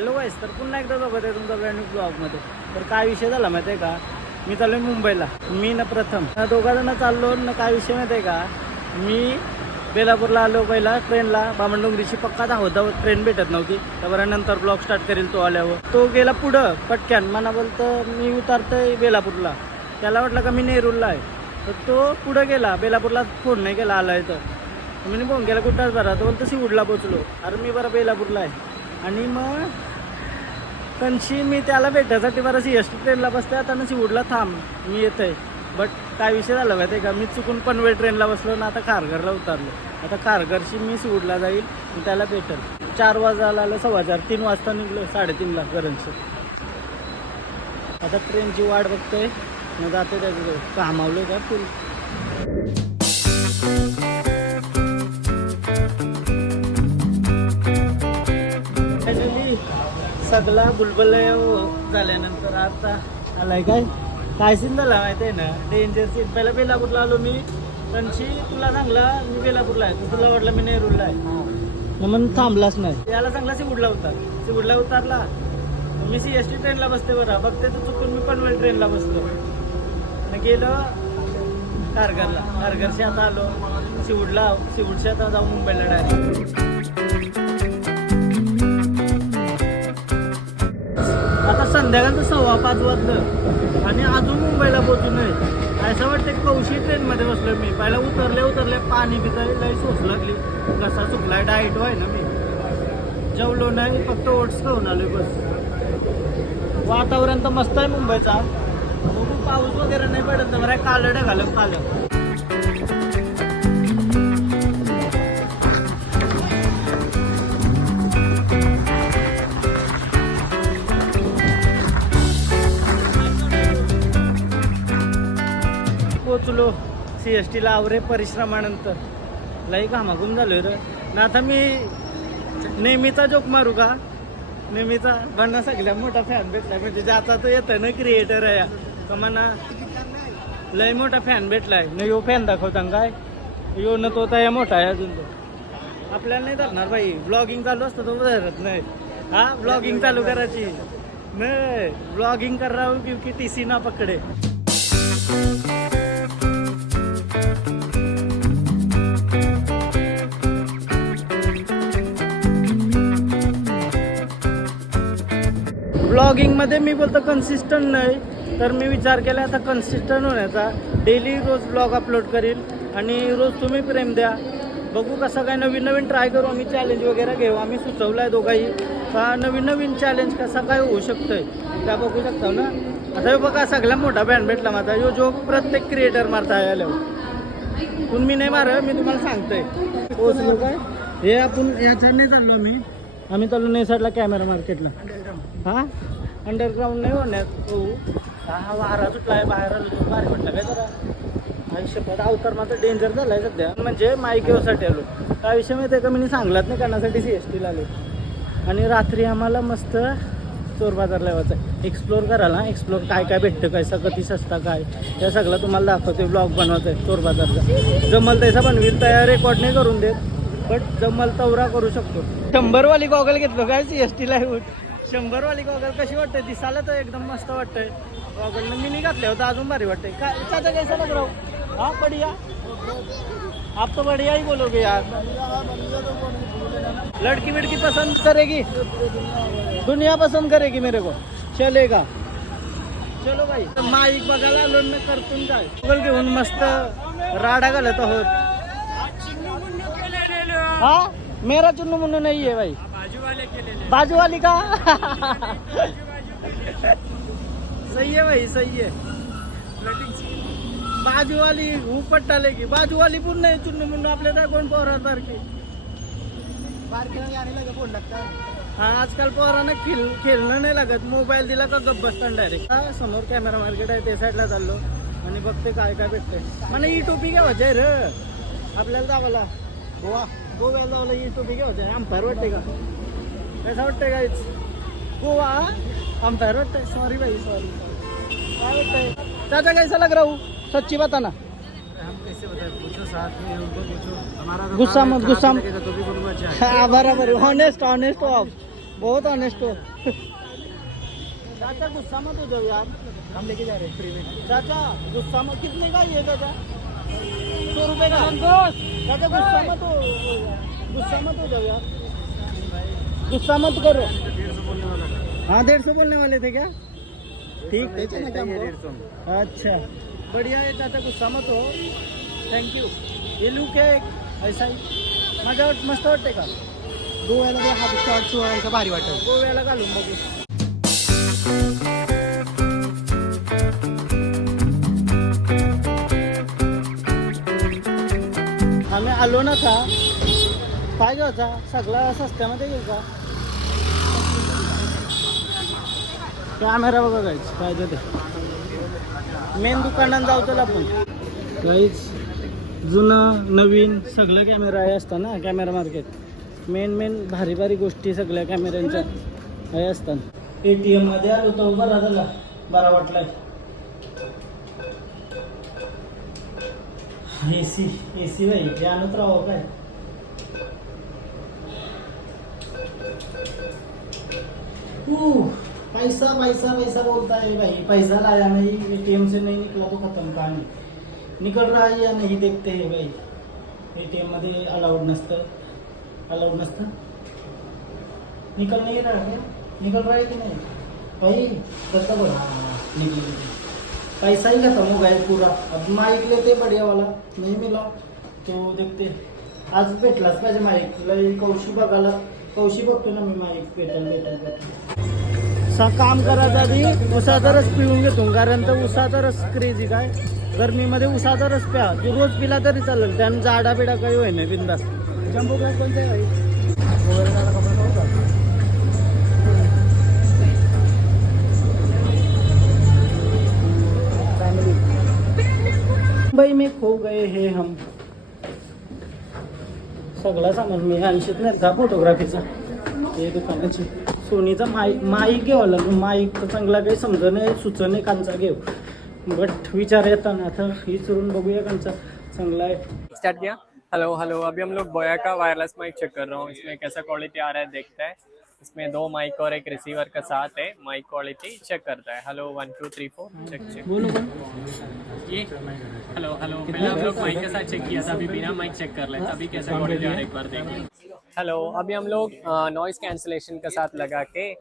Hello गाईस, तर पुन्हा एकदा सोबत आहे तुमचा ब्रँड न्यू ब्लॉगमध्ये. तर काय विषय झाला माहिती आहे का, मी चाललो आहे मुंबईला. मी ना प्रथम दोघा जण चाललो ना. काय विषय माहिती आहे का, मी बेलापूरला आलो पहिला ट्रेनला. बामणडोंगरीची पक्का धावत ट्रेन भेटत नव्हती. तर नंतर ब्लॉग स्टार्ट करेल तो आल्यावर. तो गेला पुढं पटक्यान, मला बोलतं मी उतारतोय बेलापूरला. त्याला वाटलं का मी नेरूरला आहे, तर तो पुढं गेला. बेलापूरला फोन नाही केला, आला आहे तर मी फोन केला कुठंच बरा. तो बोलतो सिवूडला पोचलो. अरे मी बरं बेलापूरला आहे. आणि मग कंशी मी त्याला भेटायसाठी बरं CST ट्रेनला बसते. आता ना सिवूडला थांब मी येत आहे. बट काय विषय झाला माहिती आहे का, मी चुकून पनवेल ट्रेनला बसलो ना. आता खारघरला उतरलो. आता खारघरशी मी सिवूडला जाईल आणि त्याला भेटेल. 4 वाजायला आलं, 4:15, 3 वाजता निघलो 3:30ला घरांचं. आता ट्रेनची वाट बघतोय मग जाते त्याचं कामावलं का फुल. सगळा बुलबुल झाल्यानंतर आता आलाय काय सीन झाला माहिती आहे ना, डेंजर सीन. पहिला बेलापूरला आलो मी. त्यांची तुला सांगला मी बेलापूरला आहे, तर तुला वाटलं मी नेरूरला आहे. मग थांबलाच नाही. त्याला सांगला सिवूडला उतारला. मी CST ट्रेनला बसते बरं. बघते तर चुकून मी पनवेल ट्रेनला बसलो. मग गेलो खारघरशी. आता आलो सिवूडशी. आता जाऊ मुंबईला डायरेक्ट. आता संध्याकाळचं 5:15 वाजलं आणि अजून मुंबईला पोहोचू नये. असं वाटतं कौशी ट्रेनमध्ये बसलो मी. पहिला उतरले पाणी पिताय, लई सोच लागली, घसा चुकलाय. डाएट व्हाय ना मी. जेवलो नाही, फक्त ओट्स खाऊन आलोय बस. वातावरण तर मस्त आहे मुंबईचा. बघू पाऊस वगैरे नाही पडत तर बरं. कालडं घालत कालं. पोचलो CSTला आवरे परिश्रमानंतर. लई घामाघूम झालोय रे ना. आता मी नेहमीचा जोक मारू का, नेहमीचा बना सगळ्या मोठा फॅन भेटलाय. म्हणजे ज्याचा तो येतं ना, क्रिएटर आहे तर म्हणा लई मोठा फॅन भेटलाय न. यो फॅन दाखवता काय, यो न तो त्या मोठा आहे अजून. तो आपल्याला नाही धरणार बाई. ब्लॉगिंग चालू असतं तो धरत नाही. हा ब्लॉगिंग चालू करायची नाही. ब्लॉगिंग कर रहा हूं क्योंकि TC ना पकडे. ब्लॉगिंगमध्ये मी बोलतो कन्सिस्टंट नाही, तर मी विचार केला आता कन्सिस्टंट होण्याचा. डेली रोज ब्लॉग अपलोड करील आणि रोज तुम्ही प्रेम द्या. बघू कसं काय नवीन ट्राय करू. आम्ही चॅलेंज वगैरे घेऊ. आम्ही सुचवलं आहे दोघाही का नवीन चॅलेंज कसा काय होऊ शकतंय त्या बघू शकता ना. आता बघा सगळ्यात मोठा बँड भेटला माझा. यो जो प्रत्येक क्रिएटर मारता आल्यावर पण मी नाही मार. मी तुम्हाला सांगतोय पोचलो काय. हे आपण याच्या नाही चाललो आम्ही चाललो नेसाडला कॅमेरा मार्केटला. हां अंडरग्राऊंड नाही होण्यात. हा वारा सुटला आहे, बाहेर आलो भारी म्हटलं काय जरा. आयुष्यपद अवतार मात्र डेंजर झाला आहे सध्या. म्हणजे मायकेसाठी आलो. काय विषय माहिती आहे का, मी सांगलात नाही करण्यासाठी CSTला आलो. आणि रात्री आम्हाला मस्त चोर बाजारला यायचं आहे. एक्सप्लोर करायला. एक्सप्लोर काय भेटतं, काय कधी सस्ता काय, त्या सगळं तुम्हाला दाखवते. ब्लॉग बनवायचा आहे चोर बाजारचा. जमल तसा बनवील. तयार रेकॉर्ड नाही करून देत, बट जमल तवरा करू शकतो. 100वाली गॉगल घेतलो काय CSTला येऊन. 100वाली गॉगल कशी वाटते दिसायला, तर एकदम मस्त वाटतंय. गॉगलनं मी घातल्या होता, अजून भारी वाटतंय. काय चाचा कैसा लग रहा हो? हाँ बढ़िया. आप तो बढ़िया ही बोलोगे यार. लड़की विड़की पसंद करेगी, दुनिया पसंद करेगी मेरे को. चलेगा. चलो भाई. माईक बघायला आलो ना, करतून काय गॉगल घेऊन मस्त राडा घालत आहोत. हाँ मेरा चुन्नू मुन्नू नहीं है भाई, बाजू वाली का. सही है भाई, सही है. बाजू वाली ऊपर टालेगी. बाजू वाली पूर्ण नाही. चुन्नू मुन्नू आपल्याला कोण पोहरात बारकी हा. आजकाल पोहरांना खेळणं नाही लागत. मोबाईल दिला का गप्प बसतात डायरेक्ट. हा समोर कॅमेरा मार्केट आहे, ते साईडला चाललो आणि बघते काय भेटतंय. मला ही टोपी घ्यावायची आहे रे आपल्याला जावाला. गोव्याला जावला ही टोपी घ्यावायची आहे. अंपायर वाटते का, कसं वाटतंय काहीच. गोवा अंपायर वाटतंय. सॉरी भाई, सॉरी. काय वाटतंय चाचा, कैसा लग रहा हूँ सच्ची बताना. हम कैसे बताएं, पूछो साथ में उनको पूछो. हमारा गुस्सा मत, गुस्सा. हाँ बराबर. ऑनेस्ट हो आप. बहुत ऑनेस्ट हो। चाचा गुस्सा मत हो जाओ यार, हम लेके जा रहे हैं फ्री में। चाचा गुस्सा मत, कितने का ये चाचा? 100 रुपये का। चाचा गुस्सा मत हो, गुस्सा मत हो जाओ यार, गुस्सा मत करो। हाँ 150 बोलने वाले थे क्या? ठीक है हमको। अच्छा बढ़िया है चाचा, गुस्सा मत हो, थँक्यू। हे लुक आहे ऐसा ही माझ्या मस्त वाटते का? गोव्याला हा शॉर्ट शिवायचा भारी वाटत, गोव्याला घालून बघू। आम्ही आलो ना था, पाहिजे होता सगळा स्वस्त्यामध्ये घेऊ का? कॅमेरा बघा गाईच, पाहिजे ते मेन दुकानात जाऊ तर आपण गाईच। जुना नवीन सगळं कॅमेरा आहे असतात ना, कॅमेरा मार्केट मेन भारी भारी गोष्टी सगळ्या कॅमेऱ्यांच्या आहे असतात। ATM मध्ये आलो तो बरा झाला, बरा वाटलाय। एसी भाई हे आणत राहावं काय? पैसा पैसा पैसा बोलता है भाई, पैसा लाया नहीं, ATM से नहीं निकला तो खत्म कहानी। निकल रहा है या नहीं देखते हैं भाई। ATM मध्ये अलाउड नसतं, अलाउड नसतं। निकल नहीं रहा है, निकल रहा है कि नहीं भाई? कसं बघ, निकल, पैसा ही खत्म हो गया पूरा। अब माइक लेते बढ़िया वाला, नहीं मिला तो देखते। आज भेटलाच पाहिजे माईक, लई कौशी बघायला, कौशी बघतो ना मी, माईक भेटेल। काम करायचा आधी उसाचा रस पिऊन घेतो, कारण तर उसाचा रस क्रेझी काय गरमीमध्ये उसाचा रस प्या, तू रोज पिला तरी चालेल, त्यानं जाडा बिडा काही होय नाही, बिंदास। जम्बो ग्लास कोणता आहे भाई? में खो गए हे हम, सगळा सामान मी आणशीत नाही का फोटोग्राफीचा, हे दुकानाची। सोनीचा माईक घ्यावं लागेल, माईक तर चांगला काही समज नाही, सुच नाही कांचा घेऊ, बट विचार येताना आता विचारून बघूया कांचा चांगला आहे। Start KIA. हेलो हेलो, अभी हम लोग बोया का वायरलेस माइक चेक कर रहा हूँ, इसमें कैसा क्वालिटी आ रहा है देखते हैं। इसमें 2 माइक और एक रिसीवर का साथ है, माइक क्वालिटी चेक करता है। Hello 1 2 3 4 check check. बोलो ये हेलो हेलो, पहले हम लोग माइक के साथ चेक किया था, अभी बिना माइक चेक कर लेते, अभी कैसा क्वालिटी आ रहा है एक बार देखिए। हेलो, अभी हम लोग नॉइस कैंसलेशन के साथ लगा के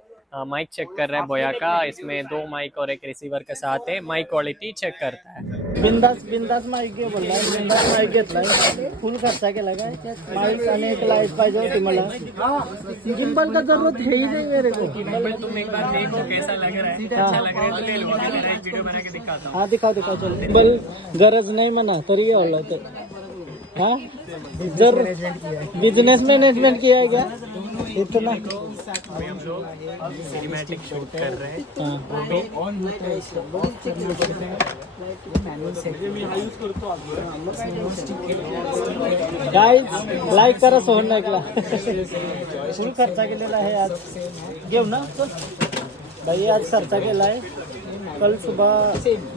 माइक चेक कर रहे हैं बोया का। इसमें 2 माइक और एक रिसीवर के साथ है, माइक क्वालिटी चेक करता है। बिंदास बिंदास माईक घे बोलला, बिंदास माईक घेतलाय, फुल खर्चा केला काय? माईक आणि एक लाईट पाहिजे होती मला। गिम्बल का जरूरत है ही नहीं मेरे को। गिम्बल तुम एक बार देखो कैसा लग रहा है, अच्छा लग रहा है तो ले लो, अभी मेरा एक वीडियो बना के दिखाता हूँ। हाँ दिखाओ दिखाओ, चलो। गिम्बल गरज नहीं म्हणा तरी घ्यावं तर, हाँ जर बिजनेस मैनेजमेंट किया है क्या इतना? अभी हम लोग सिनेमैटिक शूट कर रहे हैं। गाइस लाईक करा सोहन नाईकला, फुल खर्चा केलेला आहे आज। घेऊ ना चल भाई, आज खर्चा केला आहे। कल सुबह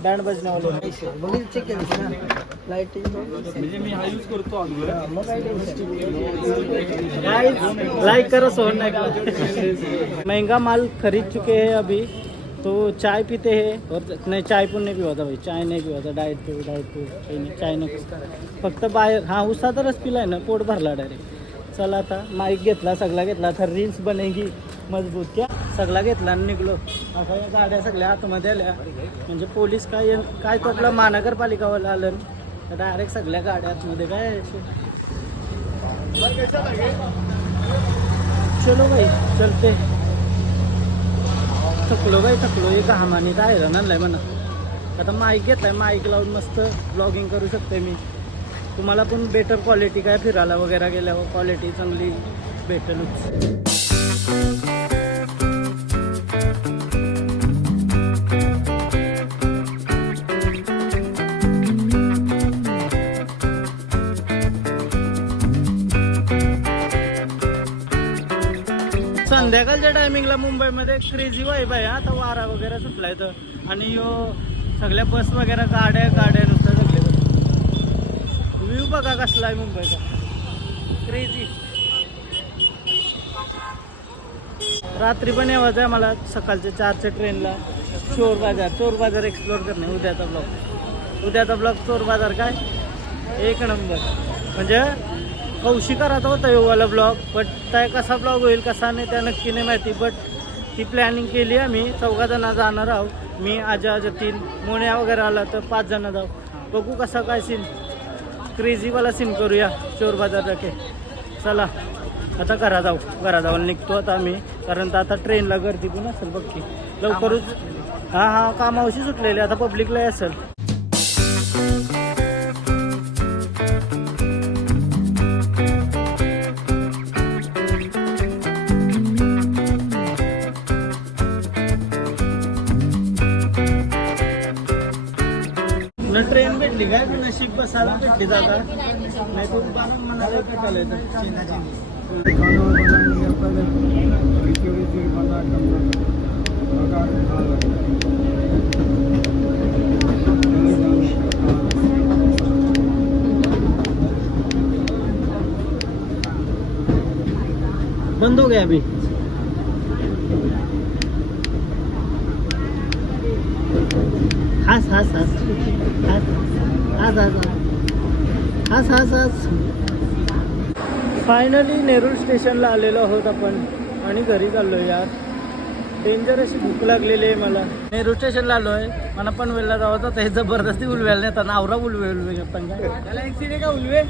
बँड बजने वाले चेक केलं ना, लाईट लाइक करो सोहन नाईकला। महंगा माल खरीद चुके हैं अभी, तो चाय पीते हैं, और नहीं चाय पण नहीं पिवाता भाई, चाय नहीं पिवाता, डाएट पे काही नाही, चाय नको, फक्त बाहेर। हाँ उसाचा रस पिलाय ना, पोट भरला डायरेक्ट। चला आता माईक घेतला, सगळा घेतला, आता रील्स बनेगी मजबूत क्या, सगळा घेतला आणि निघलो। आता या गाड्या सगळ्या आतमध्ये आल्या, म्हणजे पोलीस काय तो आपला महानगरपालिकावाला आलं, डायरेक्ट सगळ्या गाड्या आतमध्ये काय। चलो भाई चलते, थकलो भाई थकलो, हे घामाने काय आणलंय म्हणा। आता माईक घेतलाय, माईक लावून मस्त ब्लॉगिंग करू शकते मी, तुम्हाला पण बेटर क्वालिटी काय फिरायला वगैरे गेल्यावर क्वालिटी चांगली भेटेल। संध्याकाळच्या टायमिंगला मुंबईमध्ये क्रेझी वाईब आहे, आता वारा वगैरे सुटलाय तर, आणि सगळ्या बस वगैरे गाड्या नुसतं सगळे। व्ह्यू बघा कसला आहे मुंबईचा, क्रेझी। रात्री पण यावायचं आहे मला सकाळच्या 4च्या ट्रेनला. चोर बाजार एक्सप्लोर करणे उद्याचा ब्लॉग चोर बाजार काय एक नंबर. म्हणजे कौशिकाराचा होता योगाला ब्लॉग, बट काय कसा ब्लॉग होईल कसा नाही त्या नक्की नाही माहिती. बट ती प्लॅनिंग केली आहे आम्ही 4 जण जाणार आहोत. मी आजा 3 मोन्या वगैरे आला तर 5 जण जाऊ. बघू कसा काय सीन क्रेझीवाला सीन करूया चोर बाजार टाके. चला आता घरा जाऊन निघतो आता आम्ही, कारण तर आता ट्रेनला गर्दी पण असेल बघ की लवकरच. हां कामावशी सुटलेली आता पब्लिकलाही असेल. ट्रेन भेटली काय तू नशीब बसायला भेटली जागा नाही तू म्हणाला भेटायला बंद हो गया अभी. हस हस हस हस हस हस. फायनली नेरूळ स्टेशनला आलेलो आहोत आपण आणि घरी चाललो यार. डेंजर अशी भूक लागलेली आहे मला. नेरूळ स्टेशनला आलो आहे. मला पनवेलला जावं तर हे जबरदस्ती उलवेल नाही नावरा उलवे पण का उलवे.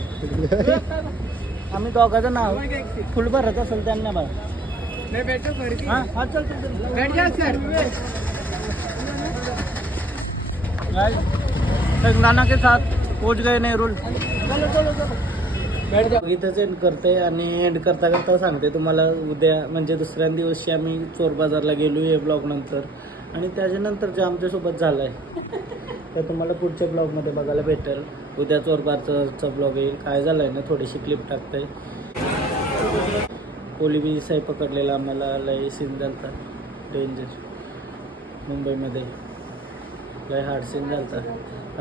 आम्ही दोघाचं नाव फुल भरत असेल त्यांना बघा. हां चल नाना के साथ पहुंच गए नेरूळ. इथंच एंड करते आणि एंड करता सांगते तुम्हाला उद्या म्हणजे दुसऱ्या दिवशी आम्ही चोर बाजारला गेलो हे ब्लॉग नंतर, आणि त्याच्यानंतर जे आमच्यासोबत झालं आहे तर तुम्हाला पुढच्या ब्लॉगमध्ये बघायला भेटेल. उद्या चोर बाजारचा ब्लॉग येईल. काय झालं आहे ना थोडीशी क्लिप टाकते. पोलीस साहेब पकडलेला आम्हाला लय सीन झालता डेंजर मुंबईमध्ये. लय हार्ड सीन झालता.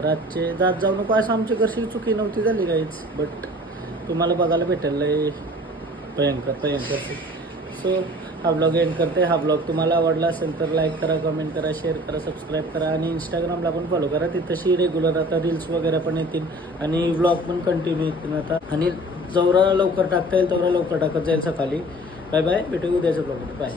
रातचे जात जाऊ नको असं आमची कशी चुकी नव्हती झाली काहीच, बट तुम्हाला बघायला भेटेल लय भयंकर. सो हा ब्लॉग एंड करते. हा ब्लॉग तुम्हाला आवडला असेल तर लाईक करा, कमेंट करा, शेअर करा, सबस्क्राईब करा आणि इंस्टाग्रामला पण फॉलो करा. तिथंशी रेग्युलर आता रील्स वगैरे पण येतील आणि व्लॉग पण कंटिन्यू येतील आता. आणि जेवढा लवकर टाकता येईल तेवढा लवकर टाकत जाईल सकाळी. बाय बाय, भेटू उद्याच्या ब्लॉगमध्ये. बाय.